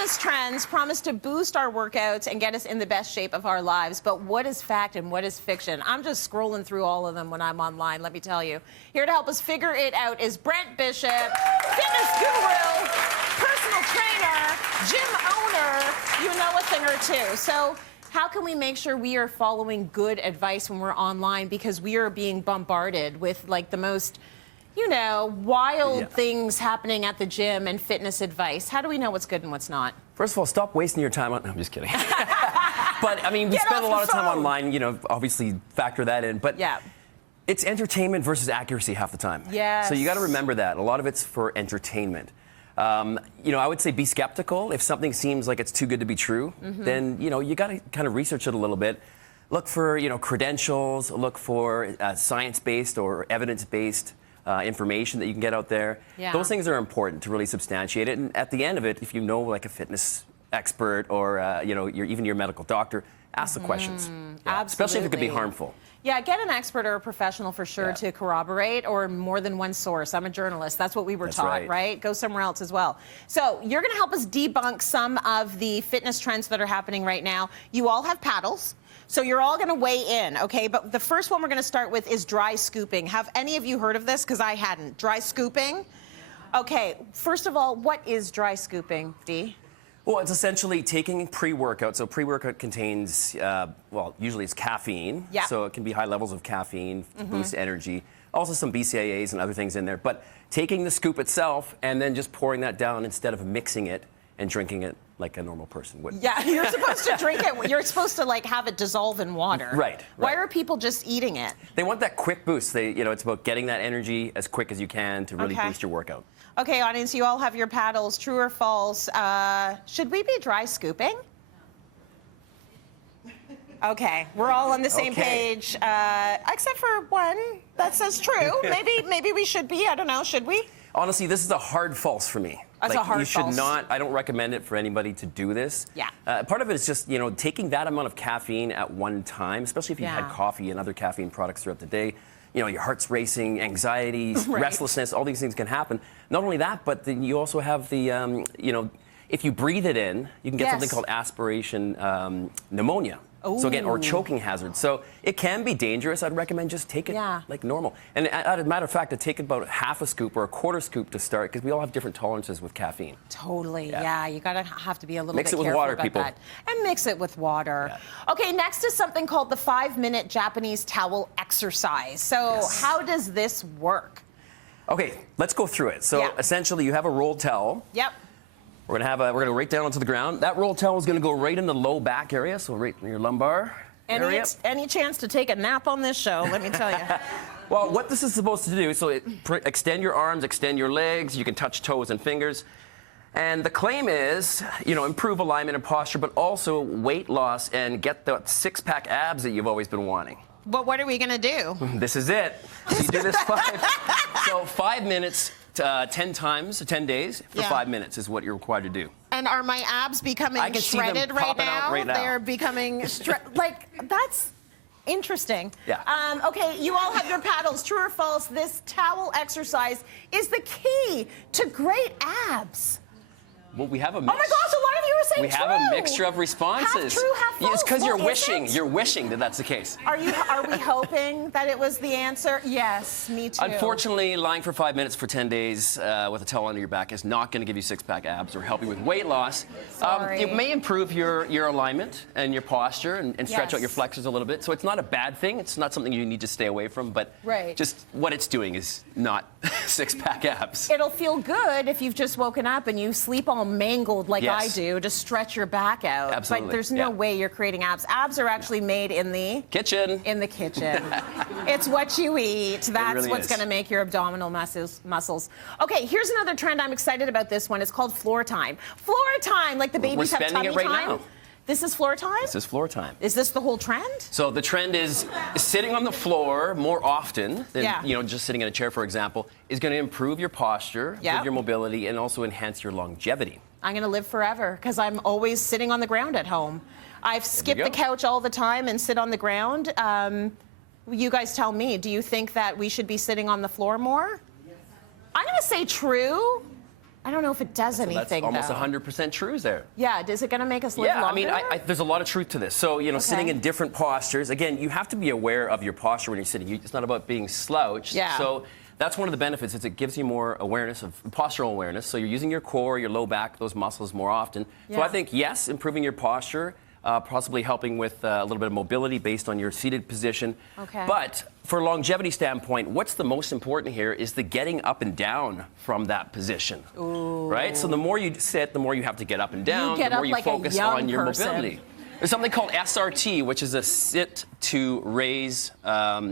fitness trends promise to boost our workouts and get us in the best shape of our lives. But what is fact and what is fiction? I'm just scrolling through all of them when I'm online, let me tell you. Here to help us figure it out is Brent Bishop, fitness guru, personal trainer, gym owner. You know a thing or two. So how can we make sure we are following good advice when we're online? Because we are being bombarded with like the most, you know, wild things happening at the gym and fitness advice. How do we know what's good and what's not? First of all, stop wasting your time on... No, I'm just kidding. But, I mean, we spend a lot of time online, you know, obviously factor that in. But it's entertainment versus accuracy half the time. Yes. So you got to remember that. A lot of it's for entertainment. You know, I would say be skeptical. If something seems like it's too good to be true, then, you know, you got to kind of research it a little bit. Look for, you know, credentials. Look for science-based or evidence-based information that you can get out there. Those things are important to really substantiate it. And at the end of it, if you know like a fitness expert or you know, even your medical doctor, ask the questions. Especially if it could be harmful. Yeah, get an expert or a professional for sure to corroborate, or more than one source. I'm a journalist. That's what we were taught, right? Go somewhere else as well. So you're going to help us debunk some of the fitness trends that are happening right now. You all have paddles. So you're all going to weigh in, okay? But the first one we're going to start with is dry scooping. Have any of you heard of this? Because I hadn't. Dry scooping? Okay, first of all, what is dry scooping, Dee? Well, it's essentially taking pre-workout. So pre-workout contains, well, usually it's caffeine. So it can be high levels of caffeine to boost energy. Also some BCAAs and other things in there. But taking the scoop itself and then just pouring that down instead of mixing it and drinking it like a normal person would. Yeah, you're supposed to drink it. You're supposed to like have it dissolve in water. Right. Why are people just eating it? They want that quick boost. You know, it's about getting that energy as quick as you can to really boost your workout. Okay, audience, you all have your paddles. True or false? Should we be dry scooping? Okay, we're all on the same page, except for one that says true. Maybe we should be. I don't know. Should we? Honestly, this is a hard false for me. That's a hard you should false. not. I don't recommend it for anybody to do this. Part of it is just, you know, taking that amount of caffeine at one time, especially if you had coffee and other caffeine products throughout the day. You know, your heart's racing, anxiety, restlessness, all these things can happen. Not only that, but then you also have the, you know, if you breathe it in, you can get something called aspiration pneumonia. So again, or choking hazard. So it can be dangerous. I'd recommend just take it like normal. And as a matter of fact, to take about half a scoop or a quarter scoop to start, because we all have different tolerances with caffeine. Totally, you gotta have to be a little bit careful with water, about people. That. And mix it with water. Okay, next is something called the 5-minute Japanese towel exercise. So how does this work? Okay, let's go through it. So essentially, you have a rolled towel. We're gonna go right down onto the ground. That rolled towel is gonna go right in the low back area, so right in your lumbar area. Any chance to take a nap on this show, let me tell you. Well, what this is supposed to do, so extend your arms, extend your legs, you can touch toes and fingers. And the claim is, you know, improve alignment and posture, but also weight loss and get the six-pack abs that you've always been wanting. But what are we gonna do? This is it. So you do this 5 minutes. 10 times, 10 days for 5 minutes is what you're required to do. And are my abs becoming shredded right now? They're becoming like, that's interesting. Okay, you all have your paddles. True or false, this towel exercise is the key to great abs. Well, we have a mix. Oh my gosh, a lot of you are saying we have a mixture of responses. Half true, half false. It's because you're wishing. You're wishing that that's the case. Are we hoping that it was the answer? Yes, me too. Unfortunately, lying for 5 minutes for 10 days with a towel under your back is not going to give you six-pack abs or help you with weight loss. It may improve your alignment and your posture and stretch out your flexors a little bit. So it's not a bad thing. It's not something you need to stay away from. But just what it's doing is not six-pack abs. It'll feel good if you've just woken up and you sleep all mangled like I do to stretch your back out. Absolutely. But there's no way you're creating abs. Abs are actually made in the kitchen. In the kitchen. It's what you eat. That's really what's going to make your abdominal muscles. Okay, here's another trend. I'm excited about this one. It's called floor time. Floor time, like the babies have tummy time. Now. This is floor time? This is floor time. Is this the whole trend? So the trend is sitting on the floor more often than you know, just sitting in a chair, for example, is going to improve your posture, improve your mobility, and also enhance your longevity. I'm going to live forever because I'm always sitting on the ground at home. I've skipped the couch all the time and sit on the ground. You guys tell me, do you think that we should be sitting on the floor more? I'm going to say true. I don't know if it does anything, That's almost though. 100% true there. Yeah, is it going to make us live longer? I mean, there's a lot of truth to this. So, you know, sitting in different postures. Again, you have to be aware of your posture when you're sitting. It's not about being slouched. Yeah. So that's one of the benefits is it gives you more awareness of postural awareness. So you're using your core, your low back, those muscles more often. Yeah. So I think, yes, improving your posture, possibly helping with a little bit of mobility based on your seated position. Okay. But for a longevity standpoint, what's the most important here is the getting up and down from that position. Ooh. Right? So the more you sit, the more you have to get up and down, the more you focus on your mobility. There's something called SRT, which is a sit to raise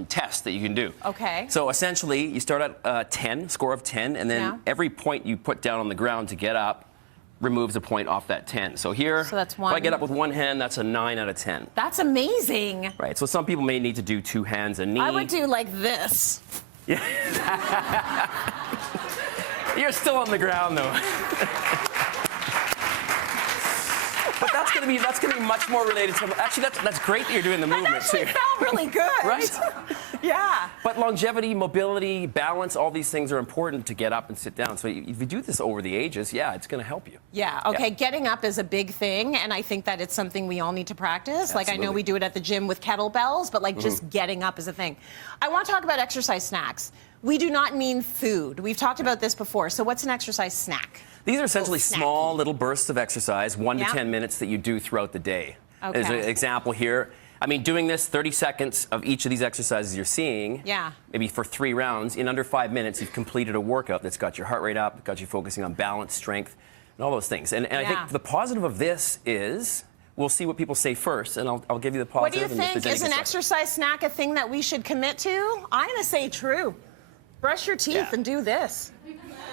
test that you can do. Okay. So essentially, you start at 10, score of 10, and then every point you put down on the ground to get up removes a point off that 10. So here, that's if I get up with one hand, that's a 9 out of 10. That's amazing. Right, so some people may need to do two hands, a knee. I would do like this. Yeah. You're still on the ground, though. But that's gonna be much more related to. Actually, that's great that you're doing the movement That actually too. felt really good. Right? Yeah. But longevity, mobility, balance, all these things are important to get up and sit down. So if you do this over the ages, yeah, it's going to help you. Yeah, okay, getting up is a big thing, and I think that it's something we all need to practice. Absolutely. Like, I know we do it at the gym with kettlebells, but, like, just getting up is a thing. I want to talk about exercise snacks. We do not mean food. We've talked about this before. So what's an exercise snack? These are essentially small little bursts of exercise, 1 to 10 minutes that you do throughout the day. Okay. There's an example here. I mean, doing this 30 seconds of each of these exercises you're seeing, maybe for 3 rounds, in under 5 minutes, you've completed a workout that's got your heart rate up, got you focusing on balance, strength, and all those things. And I think the positive of this is, we'll see what people say first, and I'll give you the positive. What do you think? Is an exercise snack a thing that we should commit to? I'm going to say true. Brush your teeth and do this.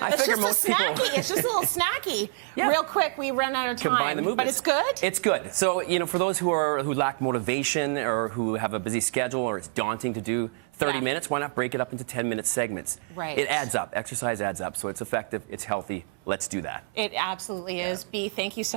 It's just a snacky. It's just a little snacky. Real quick, we run out of time. Combine the movements. But it's good? It's good. So, you know, for those who lack motivation or who have a busy schedule or it's daunting to do 30 minutes, why not break it up into 10-minute segments? Right. It adds up. Exercise adds up. So it's effective. It's healthy. Let's do that. It absolutely is. B, thank you so much.